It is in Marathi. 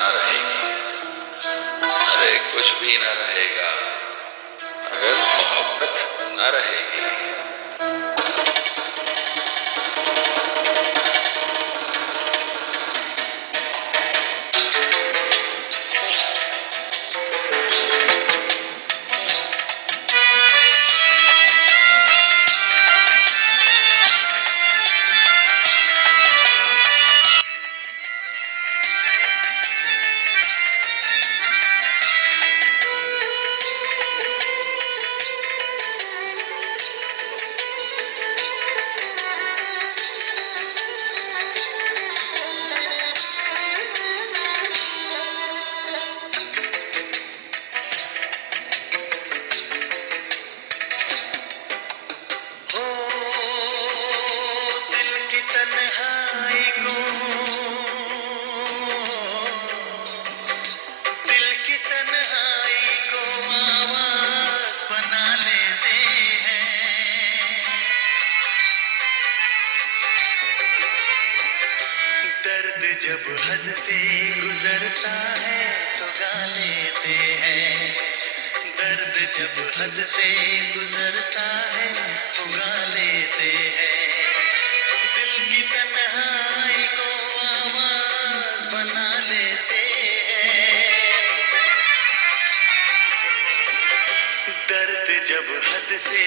न रहेगी। अरे कुछ भी न रहेगा अगर मोहब्बत न रहेगी। दर्द जब हद से गुजरता है तो गा लेते हैं। दर्द जब हद से गुजरता है तो गा लेते हैं। दिल की तन्हाई को आवाज बना लेते हैं। दर्द जब हद से